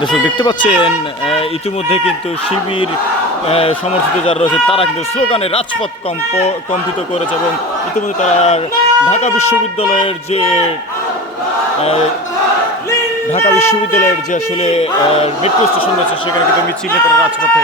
দর্শক দেখতে পাচ্ছেন ইতিমধ্যে কিন্তু শিবির সমর্থিত যারা রয়েছে তারা কিন্তু স্লোগানে রাজপথ কম্পিত করেছে এবং ইতিমধ্যে তারা ঢাকা বিশ্ববিদ্যালয়ের যে আসলে মেট্রো স্টেশন রয়েছে সেখানে কিন্তু মিছিল নিয়ে তারা রাজপথে